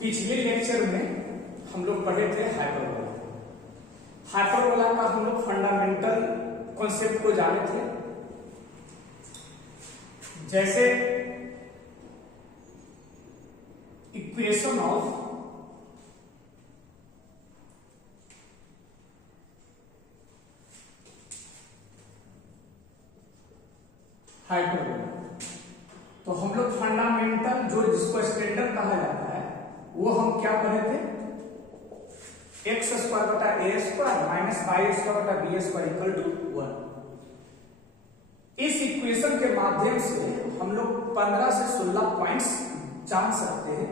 पिछले लेक्चर में हम लोग पढ़े थे हाइपरबोला। हाइपरबोला का हम लोग फंडामेंटल कॉन्सेप्ट को जाने थे, जैसे इक्वेशन ऑफ हाइपरबोला। तो हम लोग फंडामेंटल जो जिसको स्टैंडर्ड कहा जाता है वो हम क्या पढ़े थे, एक्स स्क्वायर बटा ए स्क्वायर माइनस वाई स्क्वायर बटा बी स्क्वायर इक्वल टू 1। इस इक्वेशन के माध्यम से हम लोग 15 से 16 पॉइंट्स जान सकते हैं,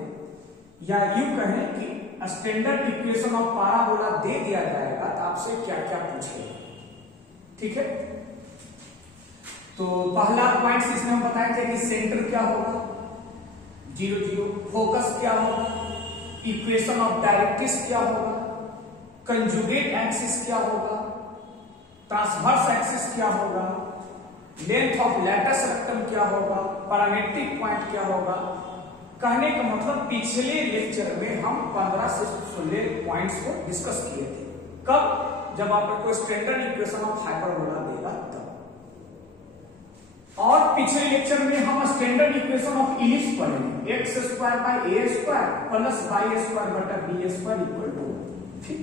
या यूं कहें कि स्टैंडर्ड इक्वेशन ऑफ पैराबोला दे दिया जाएगा तो आपसे क्या क्या पूछेगा। ठीक है, तो पहला पॉइंट इसमें हम बताए थे कि सेंटर क्या होगा 0 0, फोकस क्या होगा, इक्वेशन ऑफ डायरेक्ट्रिक्स क्या होगा, कंजुगेट एक्सिस क्या होगा, ट्रांसवर्स एक्सिस क्या होगा, लेंथ ऑफ लैटिस रेक्टम क्या होगा, पैरामेट्रिक पॉइंट क्या होगा। कहने का मतलब पिछले लेक्चर में हम 15 से 16 पॉइंट्स को डिस्कस किए थे। कब? जब आपको स्टैंडर्ड इक्वेशन ऑफ हाइपरबोला देगा तब। और पिछले लेक्चर में हम स्टैंडर्ड इक्वेशन ऑफ इलिप्स पढ़ेंगे, x square by a square plus y square बटा बी स्क्वायर इक्वल टू। ठीक,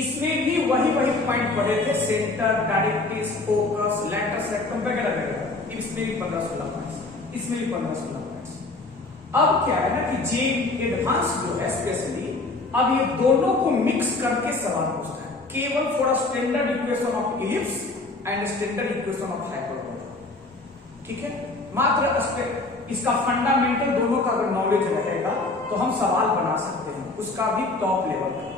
इसमें भी वही पॉइंट पढ़े थे, centre, directrix, focus, latus rectum वगैरह वगैरह। इसमें भी 15-16 पॉइंट्स, इसमें भी 15-16 पॉइंट्स। अब क्या है ना कि जे एडवांस जो है स्पेशली अब ये दोनों को मिक्स करके सवाल पूछता है, केवल for standard equation of ellipse and standard equation of hyperbola. ठीक है, मात्र इसका फंडामेंटल दोनों का अगर नॉलेज रहेगा तो हम सवाल बना सकते हैं, उसका भी टॉप लेवल का।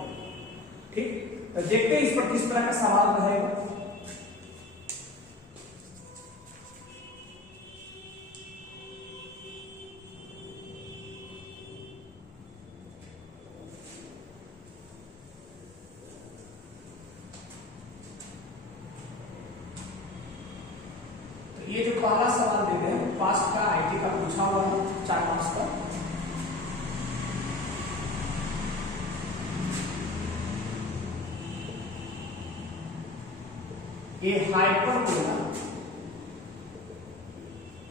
ठीक, तो देखते हैं इस पर किस तरह का सवाल रहेगा। तो ये जो पहला सवाल देते हैं पास्ट का आईटी का पूछा हुआ है 4 मार्क्स का। A hyperbola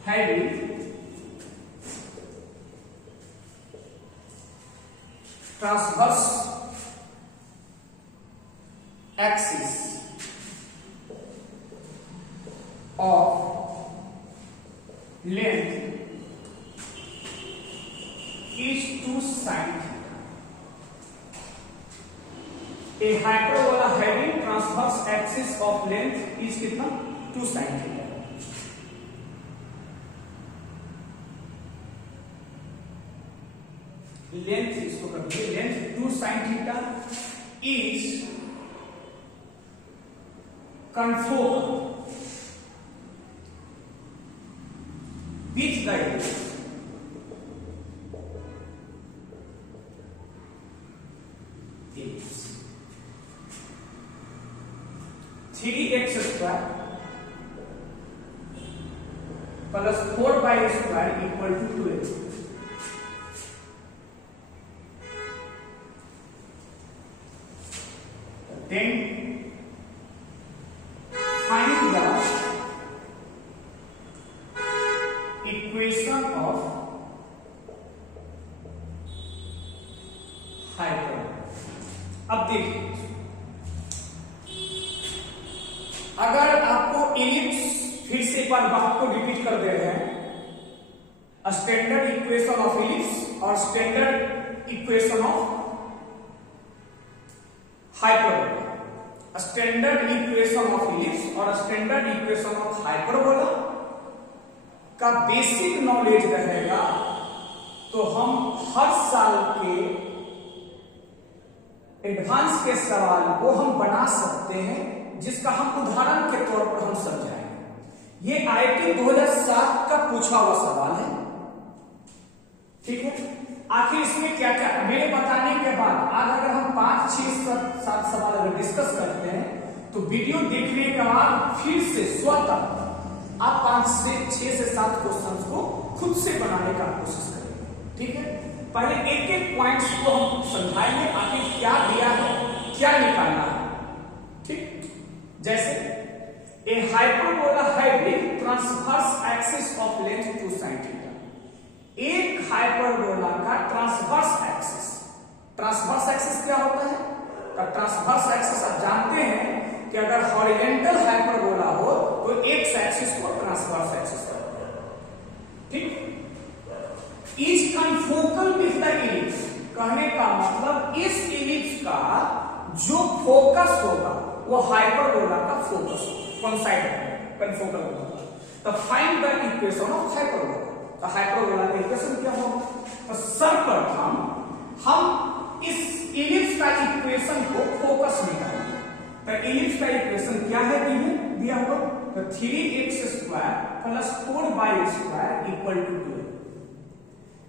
having transverse axis of length is 2 sin theta. A hyperbola having transverse axis of length is कितना 2 sin theta। लेंथ इसको कर दीजिए, length 2 sin theta is confocal with the ellipse 3x square plus 4y square equal to 2x। Then find the equation of hyperbola। अब देखिए, अगर आपको ellipse फिर से एक बार बात को रिपीट कर दे रहे हैं, स्टैंडर्ड इक्वेशन ऑफ इलिप्स और standard equation of hyperbola. Standard equation of ellipse और स्टैंडर्ड इक्वेशन ऑफ हाइपरबोला का बेसिक नॉलेज रहेगा तो हम हर साल के एडवांस के सवाल को हम बना सकते हैं, जिसका हम उदाहरण के तौर पर हम समझाएंगे। ये आईटी 2007 का पूछा हुआ सवाल है। ठीक है, आखिर इसमें क्या क्या मेरे बताने के बाद आज अगर हम 5, 6, 7 सवाल अगर डिस्कस करते हैं तो वीडियो देखने के बाद फिर से स्वतः आप 5 से 6 से 7 क्वेश्चंस को खुद से बनाने का कोशिश करेंगे। ठीक है, पहले एक एक पॉइंट्स को हम समझाएंगे, आखिर क्या दिया है, क्या निकालना है। ठीक, जैसे a hyperbola having transverse axis of length 2 sin theta. एक हाइपरबोला का ट्रांसवर्स एक्सिस, ट्रांसवर्स एक्सिस क्या होता है? ट्रांसवर्स एक्सिस आप जानते हैं कि अगर हॉरिजॉन्टल हाइपरबोला हो तो एक्स एक्सिस को ट्रांसवर्स एक्सिस कहते हैं। ठीक, is confocal with the ellipse, कहने का मतलब इस इलिप्स का जो फोकस होगा वो हाइपरबोला का फोकस होगा। कौन साइड है? कनफोकल होगा। तो find the equation of hyperbola. तो हाइपरबोला का इक्वेशन क्या होगा? तो सर्वप्रथम हम इस इलिप्स का इक्वेशन को फोकस निकालेंगे। तो इलिप्स का इक्वेशन क्या है? दिया हुआ तो 3x² plus 4y² equal to 12।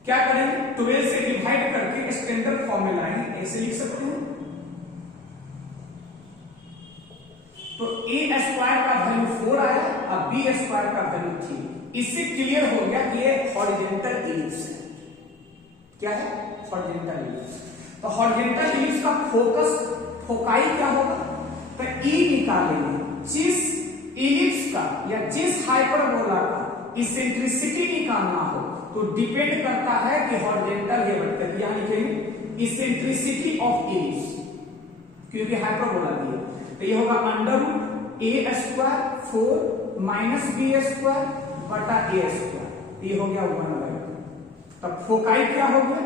क्या करेंगे? 12 से डिवाइड करके स्टैंडर्ड फॉर्म में लाएंगे, ऐसे लिख सकते हैं। तो a² का वैल्यू 4 आया और b² का वैल्यू 3। इससे क्लियर हो गया कि ये हॉरिजॉन्टल इलिप्स है। क्या है? Horizontal ellipse. तो हॉरिजॉन्टल इलिप्स का फोकाई क्या होगा? तो E निकालेंगे। जिस इलिप्स का या जिस हाइपरबोला का इसेंट्रिसिटी निकालना हो तो डिपेंड करता है कि हॉरिजॉन्टल है बट यहां लिखेंगे इसेंट्रिसिटी ऑफ इलिप्स, क्योंकि हाइपरबोला दी है। तो ये होगा √a² 4 माइनस b² बटा a²। ये हो गया 1/2। तब फोकाई क्या हो गया?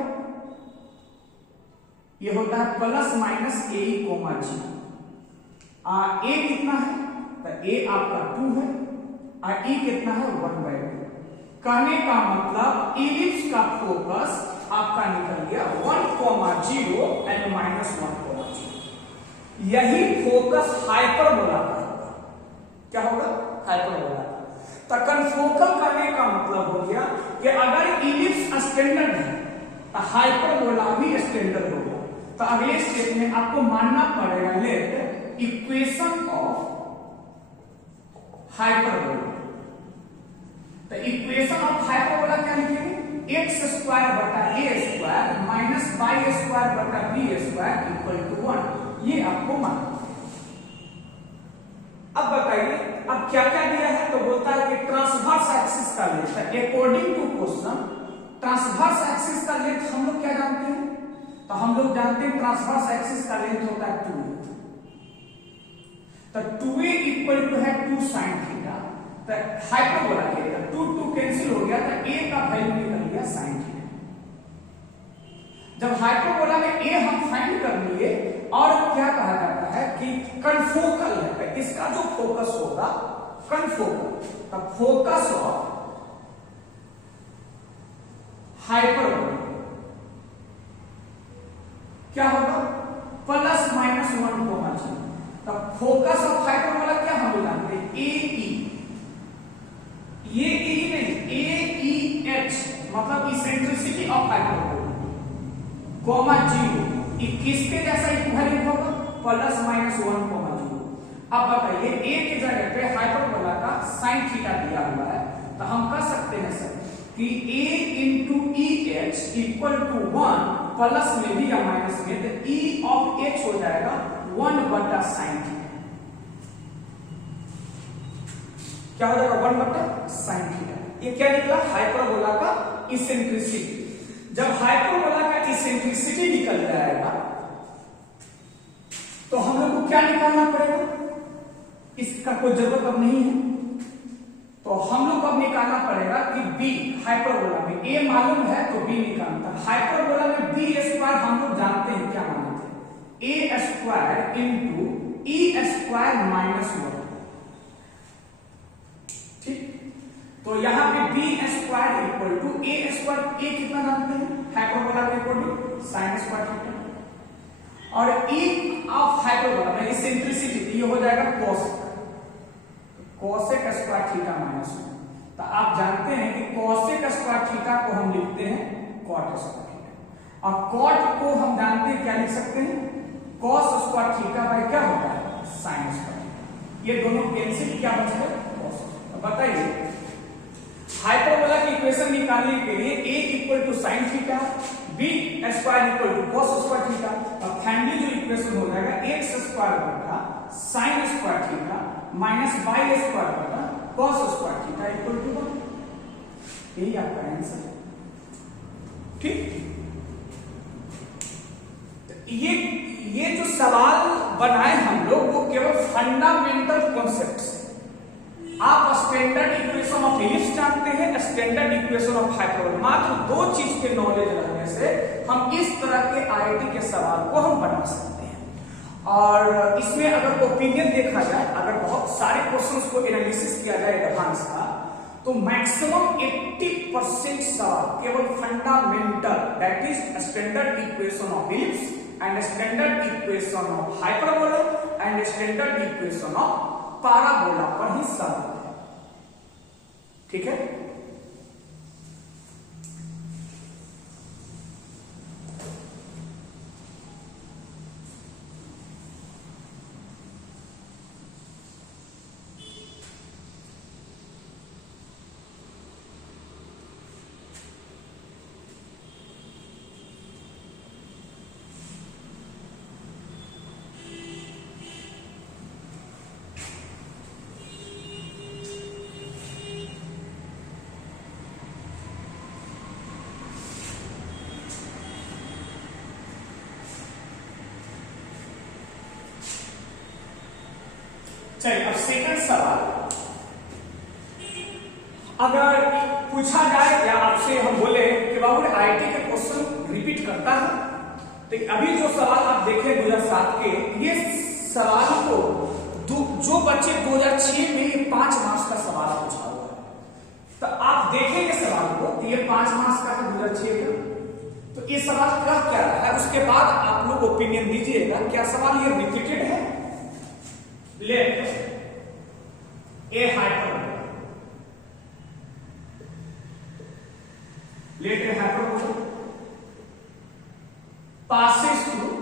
ये होता है plus minus a, g। a कितना है? तो a आपका 2 है और e कितना है? 1/2। कहने का मतलब इलिप्स का फोकस आपका निकल गया 1,0 एंड -1,0। यही फोकस हाइपरबोला का होगा। क्या होगा? हाइपरबोला का। तो कनफोकल करने का मतलब हो गया कि अगर इलिप्स स्टैंडर्ड है तो हाइपरबोला भी स्टैंडर्ड होगा। तो अगले स्टेप में आपको मानना पड़ेगा लेट इक्वेशन ऑफ हाइपरबोला। तो इक्वेशन ऑफ हाइपरबोला क्या लिखेंगे? x² बटा a² माइनस y² बटा b² इक्वल टू 1। ये आपको मानना। अब बताइए अब क्या क्या दिया है? तो बोलता है कि ट्रांसवर्स एक्सिस का लेंथ है। According to question transverse axis का लेंथ हम लोग क्या जानते हैं? तो हम लोग जानते हैं ट्रांसवर्स एक्सिस का लेंथ होता है 2a। तो 2a इक्वल टू है 2 sin थीटा। तो हाइपरबोला के लिए 2 कैंसिल हो गया तो a का वैल्यू निकल गया sin थीटा। जब हाइपरबोला में a हम फाइंड कर लिए और क्या कहा जाता है कि कनफोकल है, तो इसका जो फोकस होगा कनफोकल। तो फोकस ऑफ हाइपरबोला क्या होगा? Plus minus 1,0। तो फोकस ऑफ हाइपरबोला क्या हम जानते हैं? AE। ये AE नहीं, AEH मतलब इसेंट्रिसिटी ऑफ हाइपरबोला, कोमा 0। किसके जैसा इक्विवेलेंट होगा? Plus minus 1,0। अब बताइए a की जगह पे हाइपरबोला का sin थीटा दिया हुआ है, तो हम कह सकते हैं सर कि a into EH equal to 1 plus में भी या माइनस में, तो E ऑफ H हो जाएगा 1 बटा sin थीटा। क्या हो जाएगा? 1 बटा sin थीटा। ये क्या निकला? हाइपरबोला का इसेंट्रिसिटी। जब हाइपरबोला का इसेंट्रिसिटी निकल जाएगा तो हम लोग को क्या निकालना पड़ेगा? इसका कोई जरूरत अब नहीं है। तो हम लोग को अब निकालना पड़ेगा कि b हाइपरबोला में a मालूम है तो b निकालना। हाइपरबोला में b² हम लोग जानते हैं, क्या मानते हैं? a² into e² minus 1। ठीक, तो यहां पे b² equal to a²। a कितना जानते हैं? हाइपरबोला के अकॉर्डिंग sin² थीटा। और e ऑफ हाइपरबोला में इसेंट्रिसिटी ये हो जाएगा cosec स्क्वायर थीटा माइनस 1। तो आप जानते हैं कि cosec स्क्वायर थीटा को हम लिखते हैं cot स्क्वायर थीटा, और cot को हम जानते हैं क्या लिख सकते हैं? cos स्क्वायर थीटा बाय क्या होता है? sin square theta. ये दोनों कैंसिल, क्या बचेगा? cos। तो बताइए हाइपरबोला की इक्वेशन निकालने के लिए a equal to sin theta, b square equal to cos square theta. अब फाइनली जो इक्वेशन हो जाएगा x स्क्वायर बटा sin square theta minus y square बटा cos square theta equal to 1। यही आपका आंसर है। ठीक, ये जो सवाल बनाए हम लोग वो केवल फंडामेंटल कॉन्सेप्ट से। आप स्टैंडर्ड इक्वेशन ऑफ इलिप्स जानते हैं, स्टैंडर्ड इक्वेशन ऑफ हाइपरबोला, मात्र दो चीज के नॉलेज रहने से हम इस तरह के आईआईटी के सवाल को हम बना सकते हैं। और इसमें अगर ओपिनियन देखा जाए, अगर बहुत सारे क्वेश्चंस को एनालिसिस किया जाए एडवांस का, तो मैक्सिमम 80% सवाल केवल fundamental, that is standard equation of ellipse and standard equation of hyperbola and standard equation of parabola पर ही सवाल है। ठीक है, चलिए अब सेकंड सवाल अगर पूछा जाए या आपसे हम बोले कि बाबू आईआईटी के क्वेश्चन रिपीट करता है, तो अभी जो सवाल आप देखें 2007 के, ये सवाल को जो बच्चे 2006 में ये 5 मार्क्स का सवाल पूछा हुआ है, तो आप देखेंगे सवाल को, ये 5 मार्क्स का है 2006 का, तो ये सवाल क्या क्या है, उसके बाद आप लोग ओपिनियन दीजिएगा क्या सवाल ये रिपीटेड है। Let a hyperbola passes through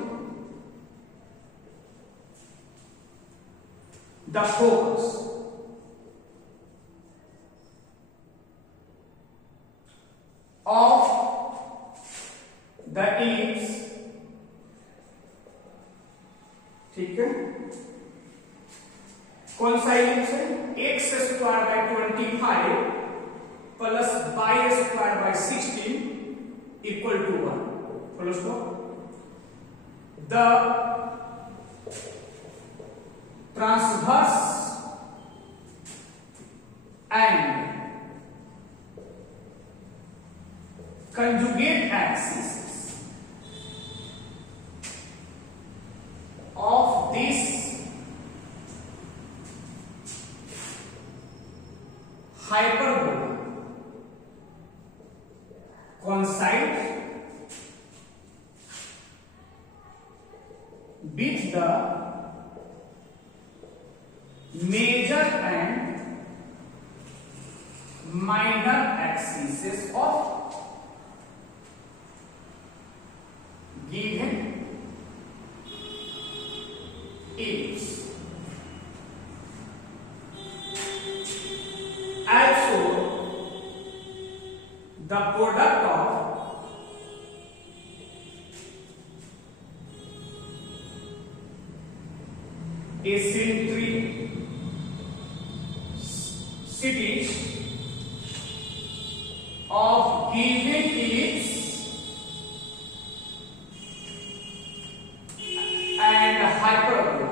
the focus of the ellipse, ठीक है, कौन सा इलिप्स है, x square by 25 plus y square by 16 equal to 1, plus the transverse and conjugate axis of this hyperbola coincide with the major and minor axes of given ellipse. Also, the product of eccentricities of given ellipse and hyperbola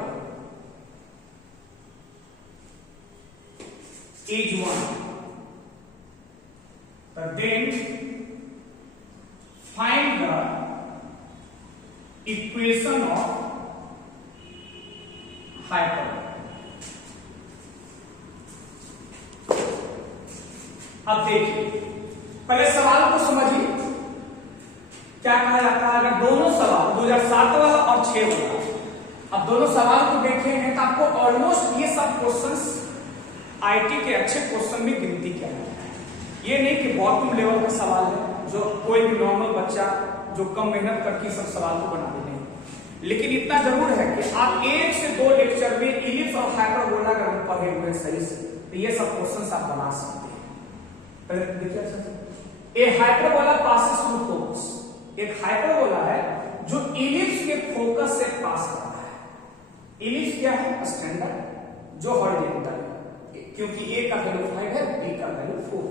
is 1. Then find the equation of hyperbola. अब देखिए, पहले सवाल को समझिए क्या कहा जाता है। अगर दोनों सवाल 2007 वाला और 6 वाला, अब दोनों सवाल को देखेंगे तो आपको ऑलमोस्ट ये सब क्वेश्चंस आईटी के अच्छे क्वेश्चन में गिनती क्या है। ये नहीं कि बॉटम लेवल का सवाल है जो कोई भी नॉर्मल बच्चा जो कम मेहनत करके सब सवाल को बना देते हैं, लेकिन इतना जरूर है कि आप 1 से 2 लेक्चर में इलिप्स और हाइपरबोला अगर पढ़े हुए सही से तो ये सब क्वेश्चंस आप बना सकते हैं। पहले देखिए, ए हाइपरबोला पासेस थ्रू फोकस, एक हाइपरबोला फोकस से पास कर रहा है। इलिप्स क्या है? स्टैंडर्ड जो हॉरिजॉन्टल, क्योंकि ए का वैल्यू 5 है, बी का वैल्यू 4,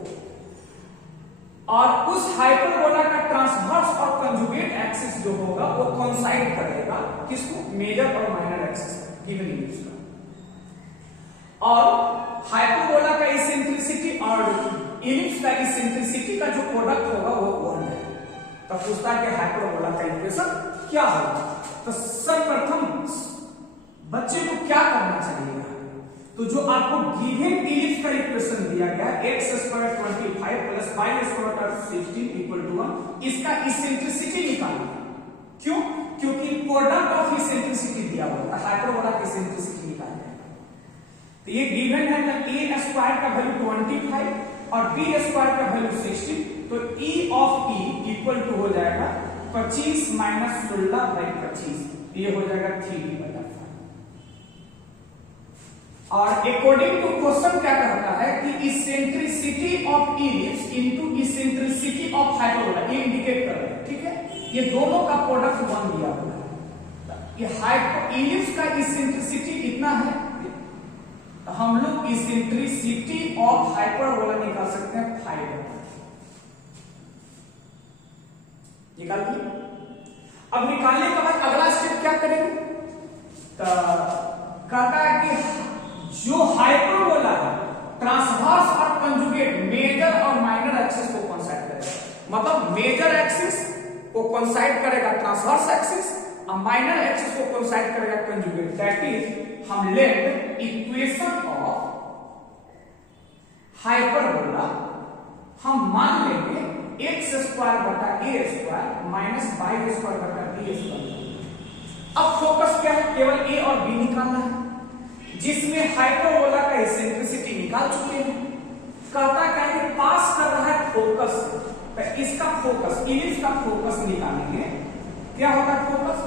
और उस हाइपरबोला का ट्रांसवर्स और कंजुगेट एक्सिस जो होगा वो कोइंसाइड करेगा किसको? मेजर और माइनर एक्सिस गिवन इलिप्स का। और हाइपरबोला का इसेंट्रिसिटी और इलिप्स का इसेंट्रिसिटी का जो प्रोडक्ट होगा वो 1 है। तो पूछता है कि हाइपरबोला का इक्वेशन क्या होगा? तो सर्वप्रथम बच्चे को क्या करना चाहिए? तो जो आपको गिवन इलिप्स का इक्वेशन दिया गया x square 25 plus y square 16 equal to 1, इसका इसेंट्रिसिटी निकालना। क्यों? क्योंकि प्रोडक्ट ऑफ इसेंट्रिसिटी दिया हुआ है, हाइपरबोला की इसेंट्रिसिटी निकालना है। तो ये गिवन है ना, a स्क्वायर का वैल्यू 25 और b स्क्वायर का वैल्यू 16, तो e of e equal to हो जाएगा 25 माइनस 16/25, ये हो जाएगा 3d/5। और अकॉर्डिंग टू क्वेश्चन क्या कहता है कि eccentricity of ellipse into eccentricity of hyperbola, ये इंडिकेट कर रहे हैं, ठीक है? ये दोनों का प्रोडक्ट 1 दिया हुआ है। ये इलिप्स का इसेंट्रिसिटी कितना है? तो हम लोग इसेंट्रिसिटी ऑफ हाइपरबोला निकाल सकते हैं 5। निकाल दिए। अब निकालने के बाद अगला स्टेप क्या करेंगे? तो कहता है कि जो हाइपरबोला है ट्रांसवर्स और कंजुगेट मेजर और माइनर एक्सिस को कोइंसाइड करेगा। मतलब मेजर एक्सिस को कोइंसाइड करेगा ट्रांसवर्स एक्सिस और माइनर एक्सिस को कोइंसाइड करेगा कंजुगेट। दैट इज हम लेट इक्वेशन ऑफ हाइपरबोला हम मान लेंगे x स्क्वायर बटा a square minus y square बटा b स्क्वायर। अब फोकस क्या है? केवल a और b निकालना है, जिसमें हाइपरबोला का इसेंट्रिसिटी निकाल चुके हैं। कहता क्या है? पास कर रहा है फोकस, तो इसका फोकस, इलिप्स का फोकस निकालेंगे। क्या होगा फोकस?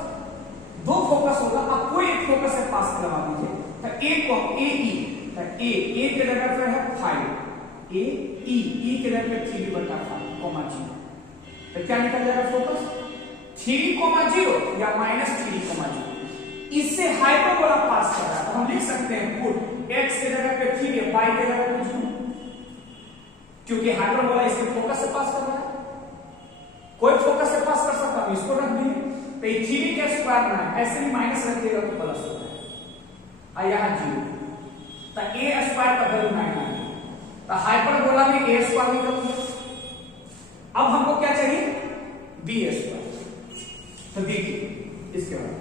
2 फोकस होगा, आप कोई एक फोकस से पास करवा दीजिए। तो a को a e, तो a के जगह पे है 5, a e के जगह पे 3/5, 0। तो क्या निकल जाएगा फोकस? 3, 0 या -3, 0। इससे हाइपरबोला पास कर रहा है, तो हम लिख सकते हैं पुट x के जगह पे 3 है, y के जगह पे 0, क्योंकि हाइपरबोला इसके फोकस से पास कर रहा है। कोई फोकस से पास कर सकता है, इसको रख दिए। तो 3 के स्क्वायर में ऐसे ही माइनस रखिएगा तो प्लस हो जाएगा, और यहां 0। तो a स्क्वायर का वैल्यू 9 है, तो हाइपरबोला में a स्क्वायर निकल गया। अब हमको क्या चाहिए? b square. तो देखिए इसके बाद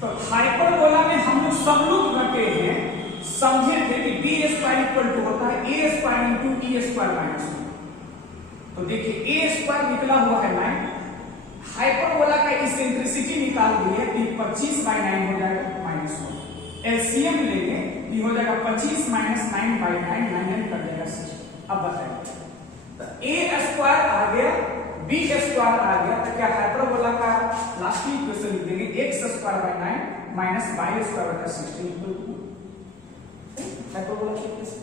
तो हाइपरबोला में हम लोग सब लोग रखे हैं, समझे थे कि बी स्क्वायर इक्वल टू होता है ए square into E square minus 1। तो देखिए ए स्क्वायर निकला हुआ है 9, हाइपरबोला का इसेंट्रिसिटी निकाल दिए, 25/9 हो जाएगा -1। एलसीएम लेंगे, ये हो जाएगा 25 - 9/9, 9 कर देगा 6। अब बताइए, तो ए स्क्वायर आ गया, बी स्क्वायर आ गया, तो क्या हाइपरबोला का लास्ट इक्वेशन लिख देंगे x square by 9 minus y square बटा 16 इक्वल टू हाइपरबोला की इक्वेशन।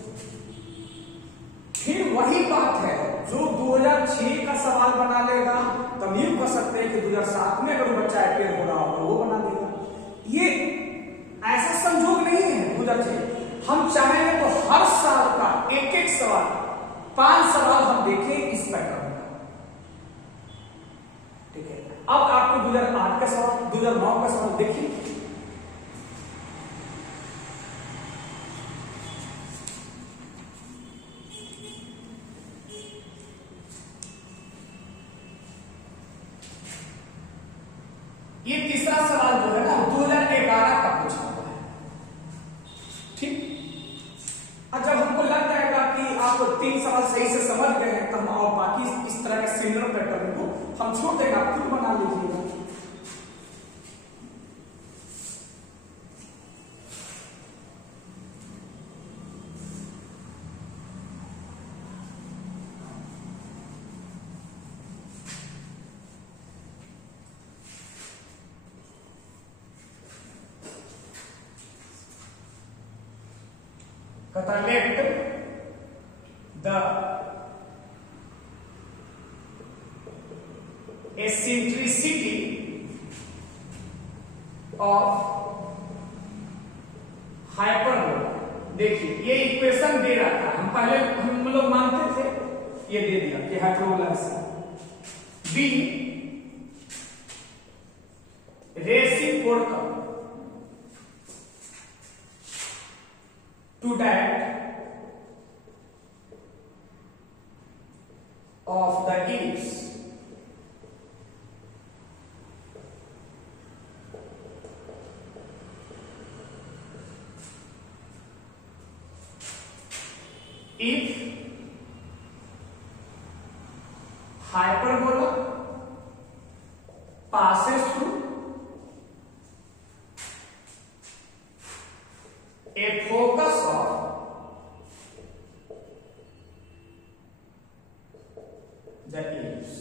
फिर वही बात है जो 2006 का सवाल बना लेगा, तब यूं कह सकते हैं कि 2007 में अगर बच्चा अपेयर हो रहा होगा वो बना देगा। ये ऐसा संजोग नहीं है 2006। हम चाहेंगे तो हर साल का एक सवाल, 5 सवाल हम देखें इस पैटर्न। अब आपको 2008 का सवाल, 2009 का सवाल देखिए। ये तीसरा सवाल जो है ना 2011 का पूछा हुआ है, ठीक। और जब हमको लग जाएगा कि आप 3 सवाल सही से समझ गए हैं, तो हम और बाकी इस तरह के सिमिलर पैटर्न को हम छोड़ देंगे, आप खुद बना लीजिएगा। Let the eccentricity of hyperbola. देखिए ये इक्वेशन दे रहा था, हम लोग मानते थे, ये दे दिया कि हाइपरबोला से be reciprocal to that of the ellipse if hyperbola passes through a focus of the ellipse,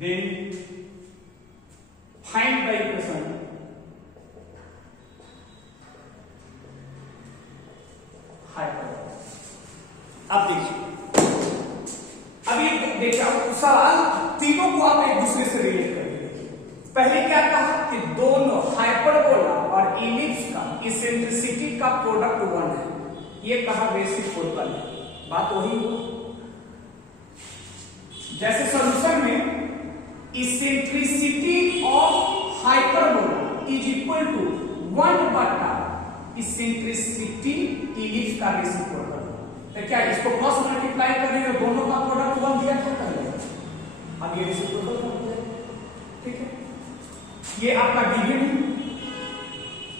then find the equation hyperbola। अब देखिए, अब ये देखिए, अब सवाल तीनों को आप एक दूसरे से रिलेट करिए। पहले क्या कहा कि दोनों हाइपरबोला और इलिप्स का इसेंट्रिसिटी का प्रोडक्ट 1 है, ये कहा रेसिप्रोकल है। बात वही हुआ जैसे सॉल्यूशन में eccentricity of hyperbola is equal to 1 बटा इसेंट्रिसिटी इलिप्स का रेसिप्रोकल। तो क्या इसको क्रॉस मल्टीप्लाई करेंगे, दोनों का प्रोडक्ट 1 दिया था पहले, अब ये रेसिप्रोकल बन जाएगा। ठीक है, ये आपका गिवन है।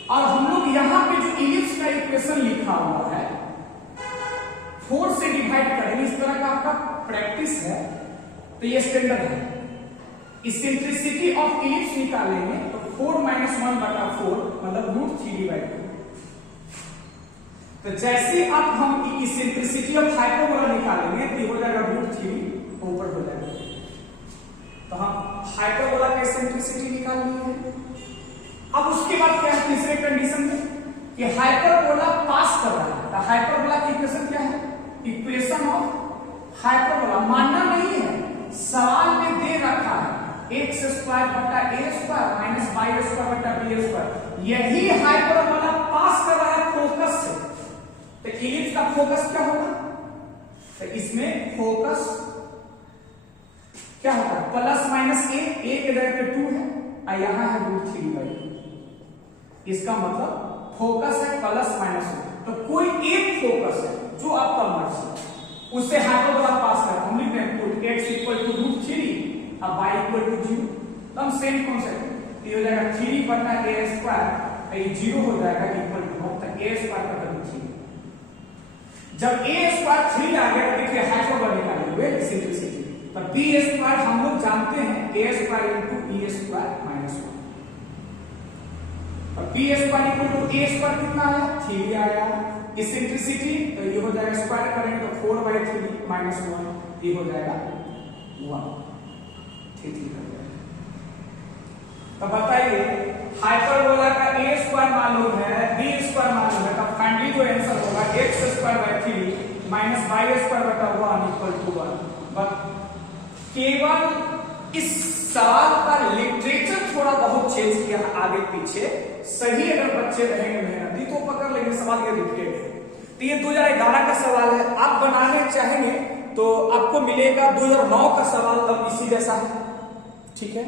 और हम लोग यहां पे जो इलिप्स का इक्वेशन लिखा हुआ है 4 से डिवाइड करेंगे, इस तरह का आपका प्रैक्टिस है, तो ये स्टैंडर्ड है। इसेंट्रिसिटी ऑफ इलिप्स निकालेंगे तो 4 - 1 बटा 4 मतलब √3/2। तो जैसे अब हम इसेंट्रिसिटी ऑफ हाइपरबोला निकालेंगे तो हो जाएगा √3 ऊपर हो जाएगा। तो हम हाइपरबोला का इसेंट्रिसिटी निकाल लिए हैं। अब उसके बाद क्या है तीसरे कंडीशन में कि हाइपरबोला पास कर रहा है, तो हाइपरबोला की इक्वेशन क्या है, इक्वेशन ऑफ हाइपरबोला। मानना नहीं है, सवाल में दे रखा है x² बटा a² माइनस y² बटा b²। यही हाइपरबोला पास कर रहा है फोकस से, तो इलिप्स का फोकस क्या होगा, तो इसमें फोकस क्या होगा, प्लस माइनस a के जगह पे 2 है और यहां है √3/2। इसका मतलब फोकस है प्लस माइनस। तो कोई एक फोकस है जो आपका मर्जी, उससे हाइपरबोला पास कर, हम लिखते हैं पुट x = √3 और y = 0। तो हम सेम कॉन्सेप्ट, ये हो जाएगा 3 बटा a², ये 0 हो जाएगा इक्वल टू a² बटा 3। जब a² 3 आ गया तो देखिए हाइपरबोला निकाले हुए इसेंट्रिसिटी, तो b² हम लोग जानते हैं a² × e² - 1। b² = a² कितना है, 3 आया। इसेंट्रिसिटी तो ये हो जाएगा स्क्वायर करेंगे तो 4/3 - 1, ये हो जाएगा 1। ठीक है, तो बताइए हाइपरबोला का a² मालूम है, b² मालूम है, तो फाइनली जो आंसर होगा x²/3 माइनस y² बटा 1 = 1। बस केवल इस सवाल का लिटरेचर थोड़ा बहुत चेंज किया आगे पीछे, सही अगर बच्चे रहेंगे मेहनती तो पकड़ लेंगे, सवाल ये रिपीटेड है। तो ये 2011 का सवाल है, आप बनाने चाहेंगे तो आपको मिलेगा 2009 का सवाल, तब इसी जैसा है। ठीक है,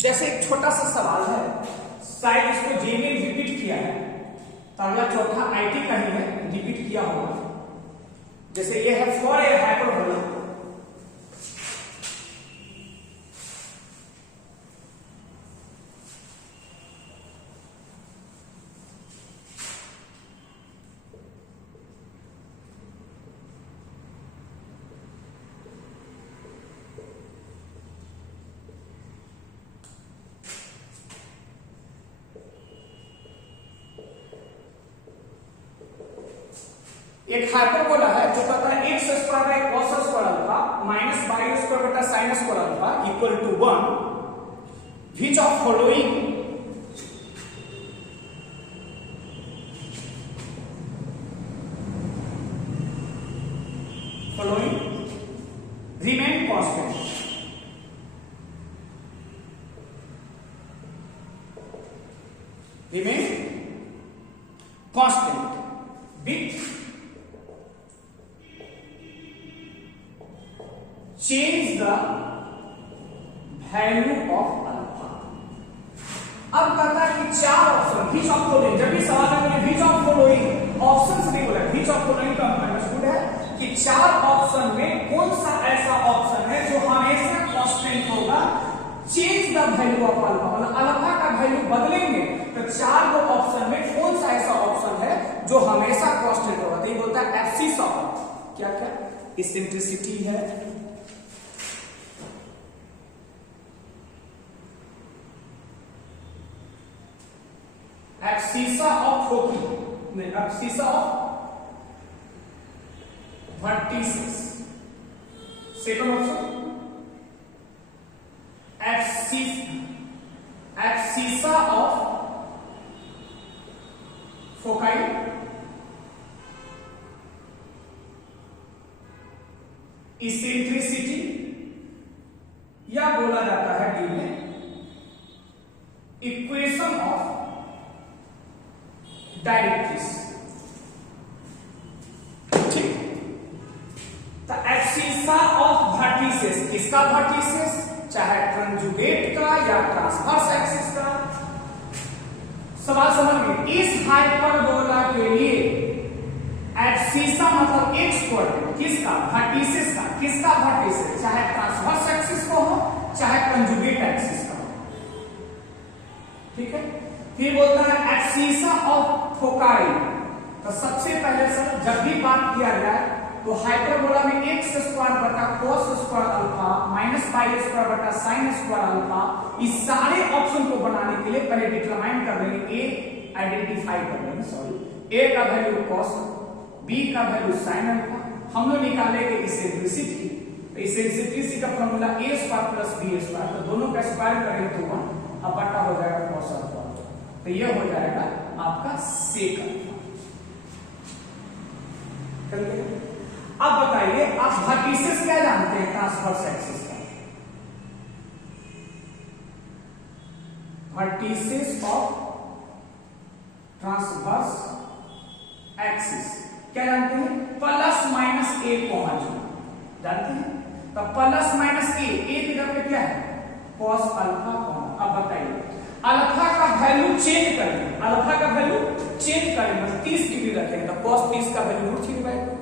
जैसे एक छोटा सा सवाल है, शायद इसको जे में रिपीट किया है, तो अगला चौथा आईटी का ही है, रिपीट किया होगा। जैसे ये है फॉर ए हाइपरबोला एक हाइपरबोला है जो कहता है x square by cos square alpha minus y square बटा sine square alpha equal to 1, which of following remain constant. Remain constant with change the value of alpha. अब कहता है कि चार ऑप्शन व्हिच ऑफ फॉलोइंग, जब भी सवाल में व्हिच ऑफ फॉलोइंग ऑप्शन से नहीं बोला, व्हिच ऑफ फॉलोइंग का अंडरस्टूड है कि चार ऑप्शन में कौन सा ऐसा ऑप्शन है जो हमेशा कांस्टेंट होगा, change the value of alpha, मतलब अल्फा का वैल्यू बदलेंगे तो चार गो ऑप्शन में कौन सा ऐसा ऑप्शन है जो हमेशा कांस्टेंट होगा। तो ये बोलता है एब्सिस ऑफ क्या क्या, इसेंट्रिसिटी है, एब्सिसा ऑफ फोकी नहीं, abscissa of vertices, second option abscissa of foci, eccentricity या बोला जाता है डी में इक्वेशन ऑफ डायरेक्ट्रिस। ठीक, तो एब्सिसा ऑफ वर्टिसेस, किसका वर्टिसेस, चाहे कंजुगेट का या ट्रांसवर्स एक्सिस का। सवाल समझ में, इस हाइपरबोला के लिए एब्सिसा मतलब एक्स कोऑर्डिनेट किसका, वर्टिसेस का, किसका वर्टिसेस, चाहे ट्रांसवर्स एक्सिस को हो चाहे कंजुगेट एक्सिस का हो। ठीक है, फिर बोलता है एब्सिसा ऑफ फोकाई। तो सबसे पहले सर जब भी बात किया जाए तो हाइपरबोला में एक्स स्क्वायर बटा cos square alpha minus y square बटा साइन स्क्वायर अल्फा, इस सारे ऑप्शन को बनाने के लिए पहले डिटरमाइन कर लेंगे, ए आइडेंटिफाई कर लेंगे, सॉरी, ए का वैल्यू कॉस, बी का वैल्यू साइन अल्फा, हम लोग निकालेंगे इसेंट्रिसिटी। तो इसेंट्रिसिटी का फॉर्मूला ए स्क्वायर प्लस बी स्क्वायर, तो दोनों का स्क्वायर करेंगे तो 1, अब बटा हो जाएगा कॉस अल्फा, तो ये हो जाएगा आपका सेक अल्फा। अब बताइए आप वर्टिसेस क्या जानते हैं ट्रांसवर्स एक्सिस का, वर्टिसेस ऑफ ट्रांसवर्स एक्सिस क्या जानते हैं, प्लस माइनस ए कॉमा जानते हैं, तो प्लस माइनस ए की जगह पे क्या है कॉस अल्फा कॉमा। अब बताइए अल्फा का वैल्यू चेंज करेंगे, अल्फा का वैल्यू चेंज करेंगे, 30 डिग्री रखेंगे तो cos 30 का वैल्यू √3/2,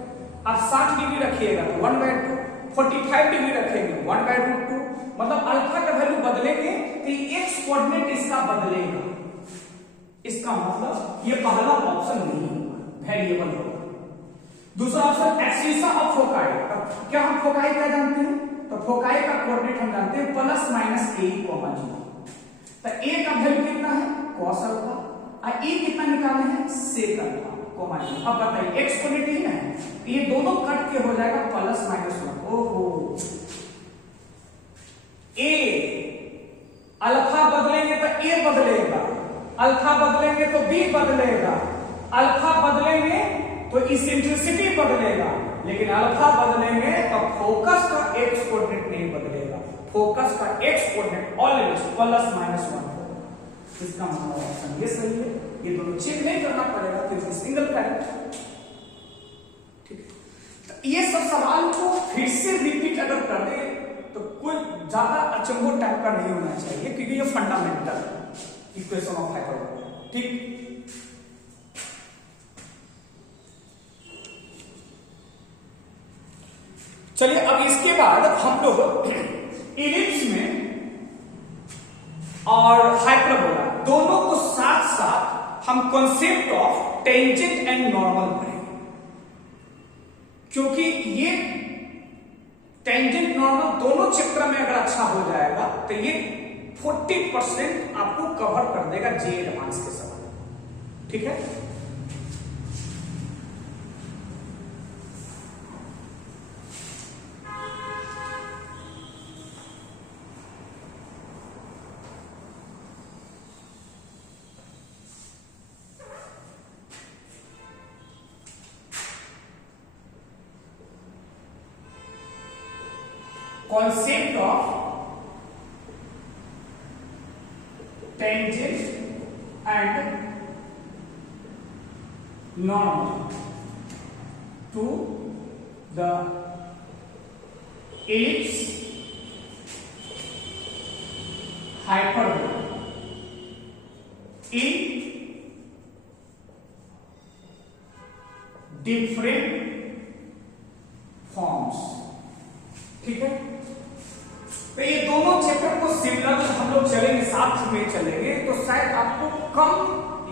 आप 60 डिग्री रखिएगा तो 1/2, 45 डिग्री रखेंगे 1/√2, मतलब अल्फा का वैल्यू बदलेंगे तो एक्स कोऑर्डिनेट इसका बदलेगा, इसका मतलब ये पहला ऑप्शन नहीं होगा, वेरिएबल होगा। दूसरा ऑप्शन एब्सिसा ऑफ फोकाई, क्या हम फोकाई क्या जानते हैं, तो फोकाई का कोऑर्डिनेट हम जानते हैं प्लस माइनस ए कॉमा 0, तो ए का वैल्यू कितना है cos अल्फा और ए कितना निकाले हैं सेक अल्फा कॉमा 0। अब बताइए एक्स कोऑर्डिनेट ही है, ये दोनों कट के हो जाएगा प्लस माइनस 1, ओहो, ए अल्फा बदलेंगे तो ए बदलेगा, अल्फा बदलेंगे तो बी बदलेगा, अल्फा बदलेंगे तो इसेंट्रिसिटी बदलेगा, लेकिन अल्फा बदलेंगे तो फोकस का एक्स कोऑर्डिनेट नहीं बदलेगा, फोकस का x coordinate always plus minus 1 होगा। इसका मतलब ऑप्शन ये सही है, ये दोनों चेक नहीं करना पड़ेगा, क्योंकि सिंगल करेक्ट। ठीक है, तो ये सब सवाल को फिर से रिपीट अगर कर दे तो कोई ज्यादा अचंभो टाइप का नहीं होना चाहिए, क्योंकि ये फंडामेंटल इक्वेशन ऑफ हाइपरबोला। ठीक, चलिए अब इसके बाद हम लोग इलिप्स में और हाइपरबोला दोनों को साथ साथ हम concept of tangent and normal पढ़ेंगे, क्योंकि ये टेंजेंट नॉर्मल दोनों चैप्टर में अगर अच्छा हो जाएगा तो ये 40% आपको कवर कर देगा जे एडवांस के सवाल। ठीक है, concept of tangent and normal to the ellipse, hyperbola in different forms. ठीक है, तो ये दोनों चैप्टर को सिमिलर हम लोग चलेंगे, साथ में चलेंगे, तो शायद आपको कम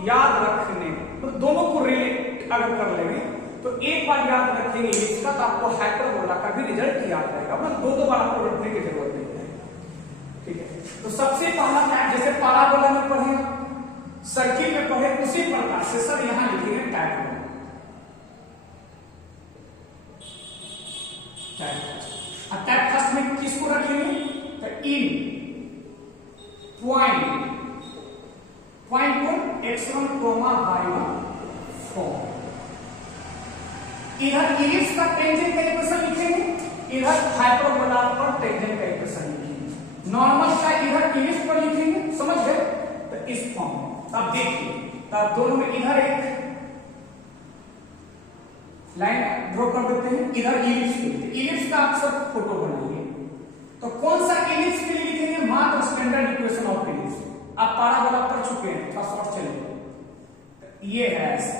याद रखने, तो दोनों को रिलेट अगर कर लेंगे तो एक बार याद रखेंगे इसका, तो आपको हाइपरबोला का भी रिजल्ट याद रहेगा, मतलब दो बार आपको रखने की जरूरत नहीं है। ठीक है, तो सबसे पहला क्या, जैसे पैराबोला में पढ़े, सर्किल में पढ़े, उसी प्रकार से सर यहां लिखेंगे टाइप में। टाइप फर्स्ट में किसको रखेंगे, तो इन पॉइंट को x1, y1 फॉर्म, इधर इलिप्स का टेंजेंट का इक्वेशन लिखेंगे, इधर हाइपरबोला पर टेंजेंट का इक्वेशन लिखेंगे, नॉर्मल का इधर इलिप्स पर लिखेंगे, समझ गए, तो इस फॉर्म में। अब देखिए, तब दोनों में इधर एक लाइन ड्रॉ कर देते हैं, इधर इलिप्स के लिए, इलिप्स का आप सब फोटो बनाइए, तो कौन सा इलिप्स के लिए लिखेंगे, मात्र स्टैंडर्ड इक्वेशन ऑफ इलिप्स। आप पैराबोला पढ़ चुके हैं, थोड़ा शॉर्ट चलिए, ये है ऐसे।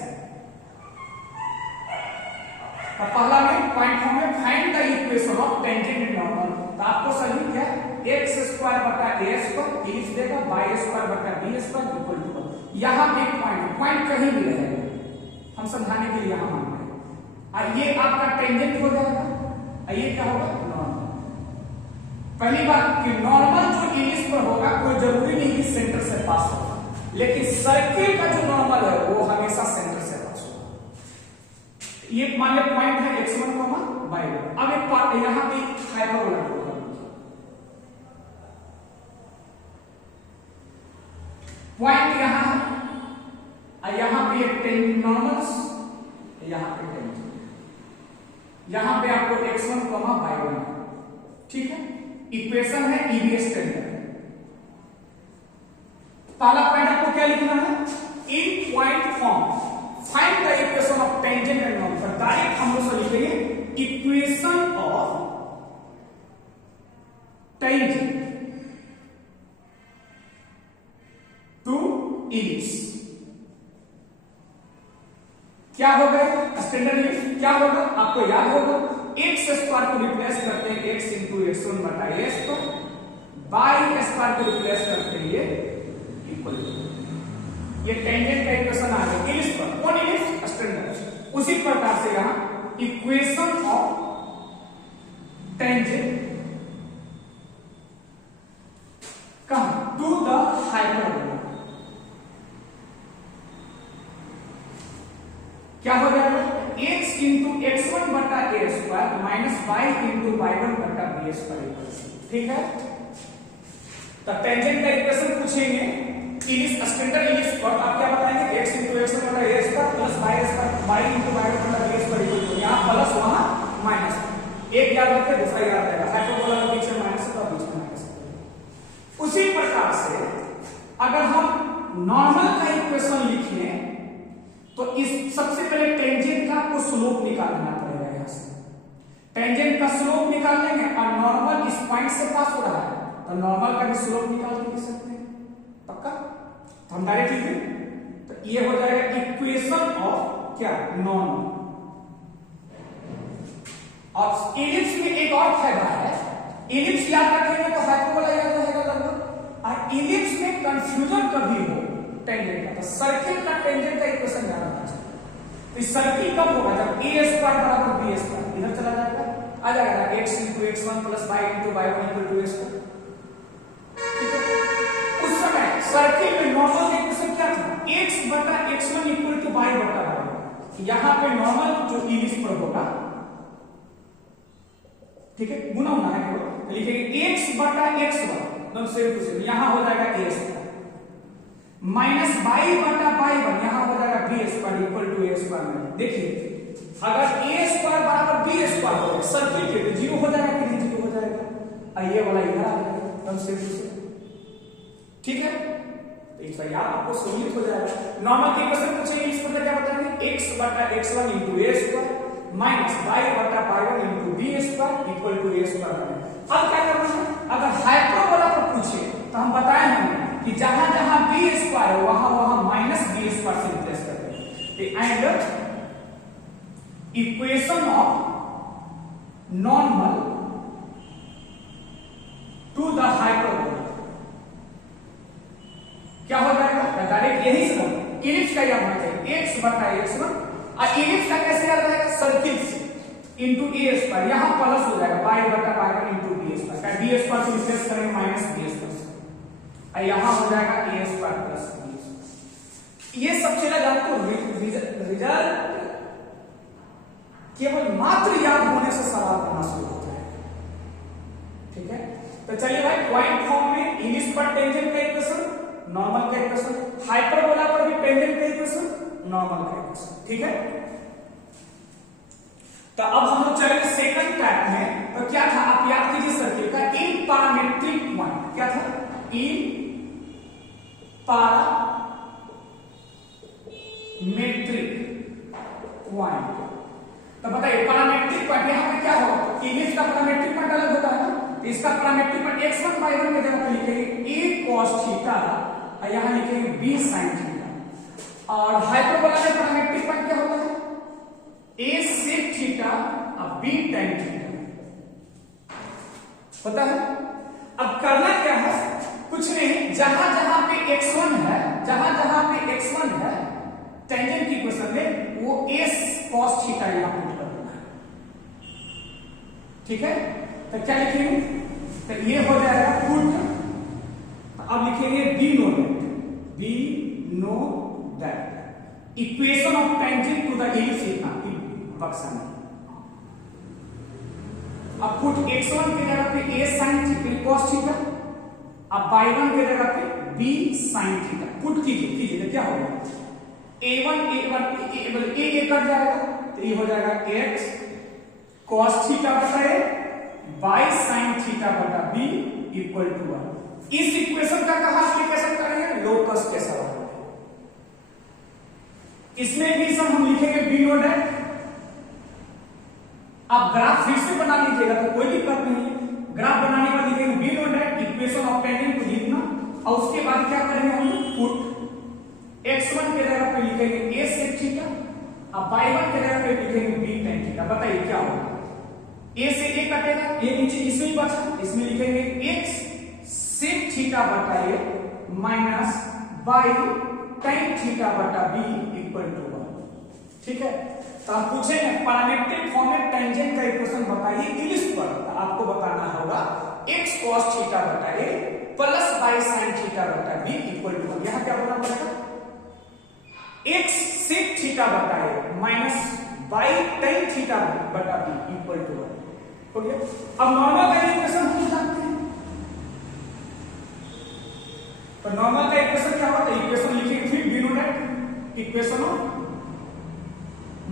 तो पहला में पॉइंट फॉर्म में find the equation of tangent and normal, तो आपको सही क्या x स्क्वायर बटा a स्क्वायर इलिप्स देगा, y स्क्वायर बटा b स्क्वायर इक्वल टू, यहां पे पॉइंट कहीं भी रहेगा, हम समझाने के लिए यहां मान रहे हैं। ये आपका टेंजेंट हो जाएगा, ये क्या होगा, नॉर्मल। पहली बात कि नॉर्मल जो इलिप्स पर होगा कोई जरूरी नहीं कि सेंटर से पास होगा, लेकिन सर्किल का जो नॉर्मल है वो हमेशा सेंटर से पास होगा। ये मान लो पॉइंट है x1, y1। अब एक पार्ट यहां पे हाइपरबोला होगा, पॉइंट यहां है, यहां पे एक टेंजेंट नॉर्मल, यहां पे टेंजेंट, यहां पे आपको x1, y1, ठीक है, इक्वेशन है ईबीएस स्टैंडर्ड। पहला पॉइंट आपको क्या लिखना है, in point form find the equation of tangent and normal. Direct हम लोग लिखेंगे equation of tangent to ellipse. क्या होगा स्टैंडर्ड इलिप्स, क्या होगा आपको याद होगा, एक्स स्क्वायर को रिप्लेस करते हैं x इंटू x1 बटा a स्क्वायर, बाई स्क्वायर को रिप्लेस करते हैं ये इक्वल, ये टेंजेंट का इक्वेशन आ गया इलिप्स पर, कौन इलिप्स, स्टैंडर्ड। उसी प्रकार से यहां इक्वेशन ऑफ टेंजेंट कहां, टू द हाइपरबोला, क्या हो जाएगा, x इंटू x1 बटा a square minus y into y1 बटा b स्क्वायर। ठीक है, तो टेंजेंट का इक्वेशन पूछेंगे इलिप्स, स्टैंडर्ड इलिप्स पर आप क्या बताएंगे, x इंटू x1 बटा a square plus y square, y into y1 बटा b स्क्वायर, यहां प्लस वहां माइनस, एक याद रखें दूसरा याद रहेगा, हाइपरबोला के बीच में माइनस है तो बीच में माइनस। उसी प्रकार से अगर हम नॉर्मल का इक्वेशन लिखें तो इस सबसे पहले टेंजेंट का आपको स्लोप निकालना पड़ेगा, यहां से टेंजेंट का स्लोप निकाल लेंगे, और नॉर्मल इस पॉइंट से पास हो रहा है तो नॉर्मल का भी स्लोप निकाल के लिख सकते हैं, पक्का। तो हम डायरेक्ट लिखें तो ये हो जाएगा इक्वेशन ऑफ क्या, नॉर्मल। और इलिप्स में एक और फायदा है, इलिप्स याद रखेंगे तो हाइपरबोला याद रहेगा लगभग, और इलिप्स में कंफ्यूजन कभी हो टेंजेंट का, तो सर्किल का टेंजेंट का इक्वेशन याद रखना चाहिए। तो सर्किल कब होगा, जब a स्क्वायर बराबर b स्क्वायर, इधर चला जाएगा, आ जाएगा x into x1 plus y into y1 equal to a square. ठीक है, उस समय सर्किल में नॉर्मल का इक्वेशन क्या था, x बटा x1 इक्वल टू y बटा y। यहां पे नॉर्मल जो इलिप्स पर होगा, ठीक है, गुना होना है केवल, लिखेंगे x बटा x1, एकदम सेम टू सेम, यहां हो जाएगा a स्क्वायर माइनस y बटा y1, यहां हो जाएगा b square equal to a square में। देखिए अगर a स्क्वायर बराबर b स्क्वायर हो सर्किल के, तो जीरो हो जाएगा कि नहीं, जीरो हो जाएगा, ये वाला इधर आ जाएगा एकदम सिर्फ से। ठीक है, तो इस बार आपको सुनिश्चित हो जाएगा। नॉर्मल के इक्वेशन पूछेंगे इस पर क्या बताएंगे, x बटा x1 into a square minus y बटा y1 into b square equal to a square. अब क्या करना है, अगर हाइपरबोला पर पूछे तो हम बताए हैं कि जहां जहां b स्क्वायर है वहां वहां माइनस b स्क्वायर से रिप्लेस करते हैं। And equation of normal to the hyperbola क्या हो जाएगा, डायरेक्ट यही से इलिप्स का याद होना चाहिए, x बटा x1 और इलिप्स का कैसे याद रहेगा, सर्किल इनटू a स्क्वायर, यहां प्लस हो जाएगा y बटा y1 इनटू b स्क्वायर, का b स्क्वायर से रिप्लेस करेंगे माइनस b स्क्वायर और यहां हो जाएगा a square plus b square. ये सब चीजें आपको रिजल्ट केवल मात्र याद होने से सवाल करना शुरू होता है। ठीक है, तो चलिए भाई पॉइंट फॉर्म में इलिप्स पर टेंजेंट का इक्वेशन, नॉर्मल का इक्वेशन, हाइपरबोला पर भी टेंजेंट का इक्वेशन, नॉर्मल का इक्वेशन। ठीक है, तो अब हम लोग चलेंगे सेकंड टाइप में। तो क्या था, आप याद कीजिए सर्किल का इन पैरामीट्रिक पॉइंट, क्या था, इन पैरामीट्रिक पॉइंट। तो बताइए पैरामीट्रिक पॉइंट यहां पे क्या होगा, इलिप्स का पैरामीट्रिक पॉइंट अलग होता है ना, तो इसका पैरामीट्रिक पॉइंट x1 y1 की जगह पे लिखेंगे a cos थीटा और यहां लिखेंगे b sin थीटा। और हाइपरबोला का पैरामीट्रिक पॉइंट क्या होता है, a sec थीटा और b tan थीटा होता है। अब करना क्या है, कुछ नहीं, जहां जहां पे x1 है, जहां जहां पे x1 है टेंजेंट की इक्वेशन में वो a cos थीटा यहां पुट कर देना है। ठीक है, तो क्या लिखेंगे, तो ये हो जाएगा पुट, अब लिखेंगे be know that equation of tangent to the ellipse इतना बक्सा में। अब पुट x1 की जगह पे a sin cos थीटा, अब y1 की जगह पे b sin थीटा पुट कीजिए तो क्या होगा, a1 a कट जाएगा तो ये हो जाएगा x cos थीटा बटा a बाय sin थीटा बटा b इक्वल टू 1। इस इक्वेशन का कहां एप्लीकेशन करेंगे, लोकस के सवाल में। इसमें इक्वेशन हम लिखेंगे बी नो दैट, आप ग्राफ फिर से बना लीजिएगा तो कोई दिक्कत नहीं है, ग्राफ बनाने का लिखेंगे be know that equation of tangent को लिखना और उसके बाद क्या करेंगे हम पुट x1 के जगह पे लिखेंगे a sec थीटा और y1 के जगह पे लिखेंगे b tan थीटा। बताइए क्या होगा, a से a कटेगा, a नीचे इसमें ही बचा, इसमें लिखेंगे x sec थीटा बटा a minus y tan theta बटा b इक्वल टू 1। ठीक है, तो आप पूछेंगे पैरामीट्रिक फॉर्म में टेंजेंट का इक्वेशन बताइए इलिप्स पर, तो आपको बताना होगा x cos थीटा बटा a plus y sin theta बटा b इक्वल टू 1। यहां क्या होना पड़ेगा, x sec थीटा बटा a minus y tan theta बटा b इक्वल टू 1 हो गया। अब नॉर्मल का इक्वेशन हम जानते हैं, तो नॉर्मल का इक्वेशन क्या होता है, इक्वेशन लिखेंगे फिर be know that equation of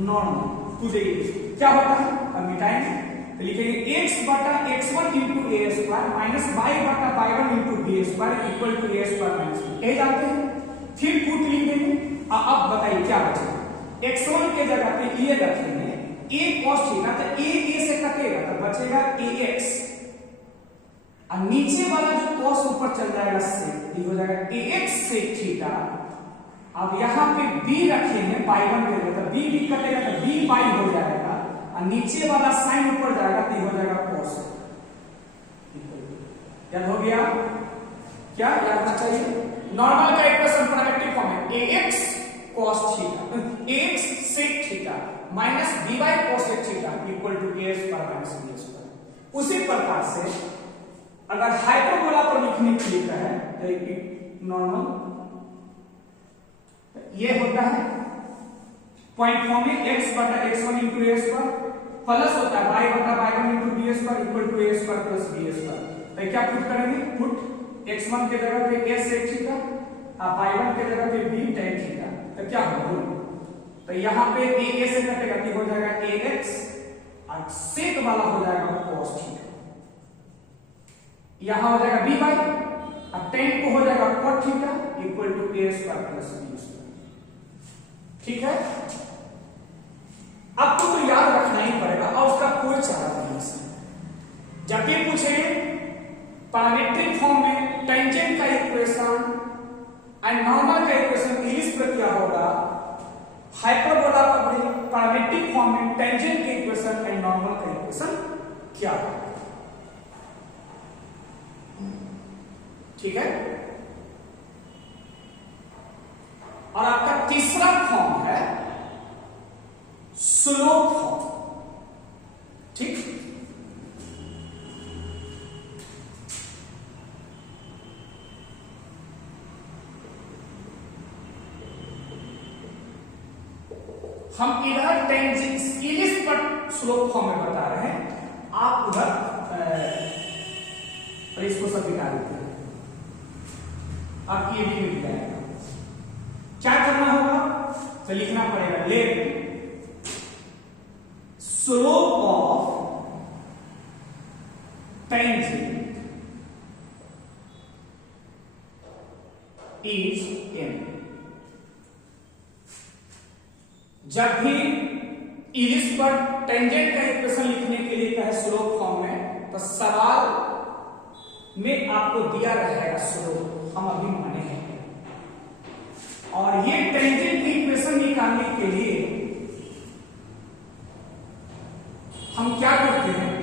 normal to the ellipse क्या होता है, हम मिटाएंगे तो लिखेंगे x बटा x1 into a square minus y बटा y1 into b square equal to a square minus b, यही जानते हैं। फिर पुट लिख देंगे, अब बताइए क्या बचेगा, x1 के जगह पे ये रखेंगे a cos थीटा, तो a से कटेगा तो बचेगा ax और नीचे वाला जो cos ऊपर चल जाएगा से, ये हो जाएगा ax sec थीटा। अब यहां पे b रखेंगे y1 के जगह, तो b भी कटेगा तो b y हो जाएगा और नीचे वाला साइन ऊपर जाएगा तो हो जाएगा cos। याद हो गया, क्या याद होना चाहिए, नॉर्मल का इक्वेशन पैरामीट्रिक फॉर्म है ax cos theta ax sec theta minus by cos theta equal to a square minus b square. उसी प्रकार से अगर हाइपरबोला पर लिखने के लिए है तो नॉर्मल ये होता है पॉइंट फॉर्म में x बटा x1 into a square plus होता है y बटा y1 into b square equal to a square plus b square. तो क्या पुट करेंगे, पुट x1 के जगह पे a sec थीटा और y1 के जगह पे b tan थीटा, तो क्या होगा, तो यहां पे a से कटेगा तो हो जाएगा ax और sec वाला हो जाएगा cos थीटा। यहां हो जाएगा बी बाई, अब टेन को हो जाएगा cot theta equal to a square plus b square. ठीक है, अब तो याद रखना ही पड़ेगा और उसका कोई चारा नहीं है। जब भी पूछे पैरामीट्रिक फॉर्म में टेंजेंट का इक्वेशन एंड नॉर्मल का इक्वेशन इंग्लिश में क्या होगा, हाइपरबोला का पैरामीट्रिक फॉर्म में टेंजेंट के इक्वेशन एंड नॉर्मल का इक्वेशन क्या होगा। ठीक है, और आपका तीसरा फॉर्म है स्लोप फॉर्म। ठीक, हम इधर टेंजेंट इंग्लिश पर स्लोप फॉर्म में बता रहे हैं, आप उधर इसको सब मिटा देते हैं, अब ये भी मिल जाएगा। क्या करना होगा, तो लिखना पड़ेगा let slope of tangent is m। जब भी इंग्लिश पर टेंजेंट का इक्वेशन लिखने के लिए कहे स्लोप फॉर्म में, तो सवाल में आपको दिया रहेगा स्लोप, हम अभी माने हैं। और ये टेंजेंट की इक्वेशन निकालने के लिए हम क्या करते हैं,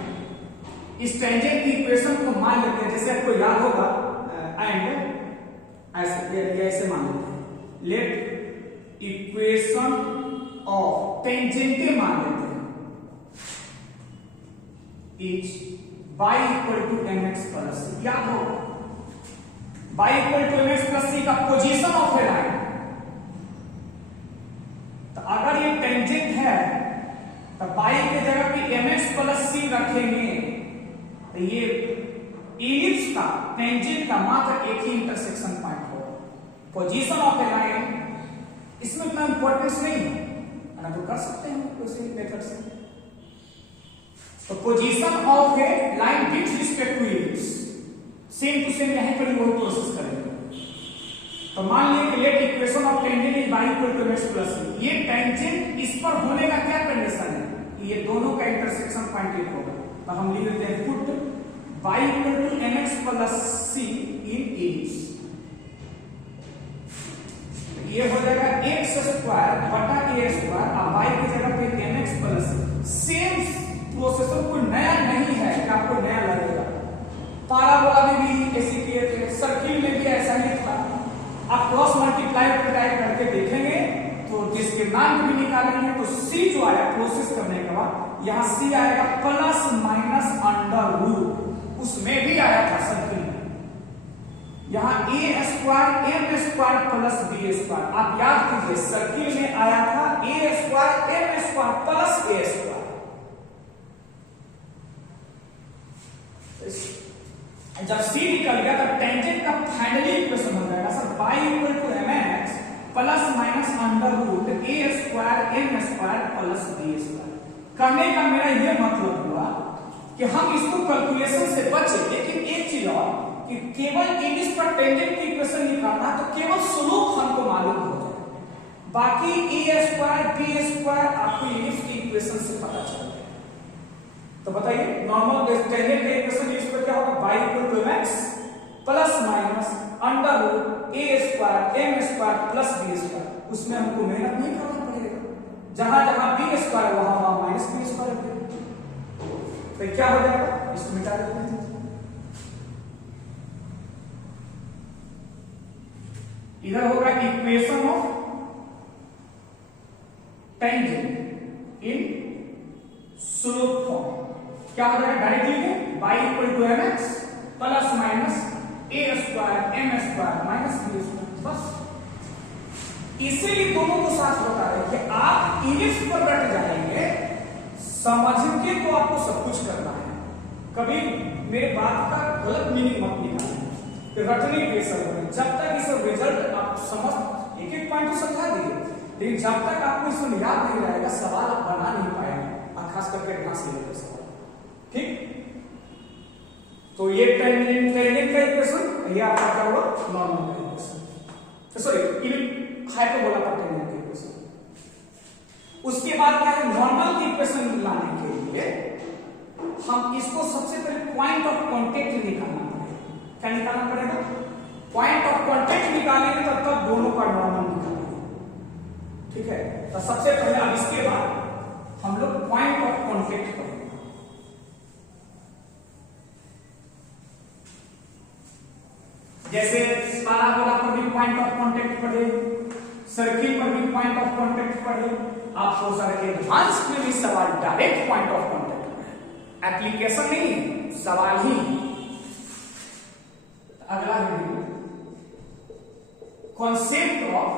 इस टेंजेंट की इक्वेशन को मान लेते हैं, जैसे आपको याद होगा एंड ऐसे मान लेते हैं, लेट इक्वेशन ऑफ टेंजेंट मान लेते हैं is y equal to mx plus c। याद हो y equal to mx plus c का पोजीशन ऑफ ए लाइन, तो अगर ये टेंजेंट है तो y के जगह पे mx प्लस c रखेंगे, तो ये इलिप्स का टेंजेंट का मात्र एक ही इंटरसेक्शन पॉइंट होगा। पोजीशन ऑफ ए लाइन इसमें इतना इंपॉर्टेंस नहीं है ना, तो कर सकते हैं उसी मेथड से। तो position of a line with respect to ellipse, same to same यहीं पर वही प्रोसेस करेंगे। तो मान लिया कि let equation of tangent is y equal to mx plus c। ये टेंजेंट इस पर होने का क्या कंडीशन है, ये दोनों का इंटरसेक्शन पॉइंट एक होगा, तो हम लिख देते हैं put y equal to mx plus c in ellipse. ये हो जाएगा x स्क्वायर बटा a स्क्वायर, और y की जगह पे mx प्लस सेम प्रोसेसर कोई नया नहीं है कि आपको नया लगेगा। पैराबोला में भी ऐसे किए थे, सर्किल में भी ऐसा ही था। आप क्रॉस मल्टीप्लाई करके देखेंगे तो डिस्क्रिमिनेंट भी निकालेंगे, तो c जो आया प्रोसेस करने के बाद यहाँ c आएगा प्लस माइनस अंडर रूट, उसमें भी आया था सर्किल में, यहाँ a square m square plus b square. आप याद कीजिए सर्किल में आया था a square m square plus a square. जब c निकल गया तो टेंजेंट का फाइनली इक्वेशन हो जाएगा sir y equal to mx plus minus under root a square m square plus b square. कहने का मेरा यह मतलब हुआ कि हम इसको कैलकुलेशन से बचे, लेकिन एक चीज और कि केवल इंग्लिश पर टेंजेंट की इक्वेशन निकालना तो केवल स्लोप हमको मालूम हो जाए, बाकी a स्क्वायर b स्क्वायर आपको इंग्लिश की इक्वेशन से पता चल जाए। तो बताइए नॉर्मल टेंजेंट का इक्वेशन इंग्लिश पर क्या होगा, y equal to mx plus minus under root a square m square plus b square. उसमें हमको मेहनत नहीं करना पड़ेगा, जहां जहां b स्क्वायर वहां वहां माइनस b स्क्वायर। तो क्या हो जाएगा, इसको मिटा देते हैं। इधर होगा equation of tangent in slope form. क्या हो जाएगा, डायरेक्टली में y equal to mx plus minus a square m square minus b square. बस इसीलिए दोनों को साथ बता रहे कि आप इलिप्स पर रट जाएंगे, समझ के तो आपको सब कुछ करना है। कभी मेरे बात का गलत मीनिंग मत निकालें, रटने के सर जब तक इस रिजल्ट आप समझ एक एक पॉइंट तो समझा दिए, लेकिन जब तक आपको इसमें याद नहीं रहेगा सवाल आप बना नहीं पाएंगे, और खास करके ढंग से लेकर सवाल। ठीक, तो ये टेंजेंट का इक्वेशन, ये आपका क्या हुआ नॉर्मल का इक्वेशन, सॉरी हाइपरबोला का टेंजेंट का इक्वेशन। उसके बाद क्या है, नॉर्मल की इक्वेशन लाने के लिए हम इसको सबसे पहले पॉइंट ऑफ कांटेक्ट निकालना पड़ेगा। क्या निकालना पड़ेगा? पॉइंट ऑफ कांटेक्ट निकालेंगे तब तक दोनों का नॉर्मल निकालेंगे। ठीक है, तो सबसे पहले अब इसके बाद हम लोग पॉइंट ऑफ कांटेक्ट पढ़ेंगे। जैसे पैराबोला पर भी पॉइंट ऑफ कांटेक्ट पढ़े, सर्किल पर भी पॉइंट ऑफ कांटेक्ट पढ़े, आपको सर एडवांस में भी सवाल डायरेक्ट पॉइंट ऑफ कांटेक्ट पढ़े, एप्लीकेशन नहीं सवाल ही। अगला video concept of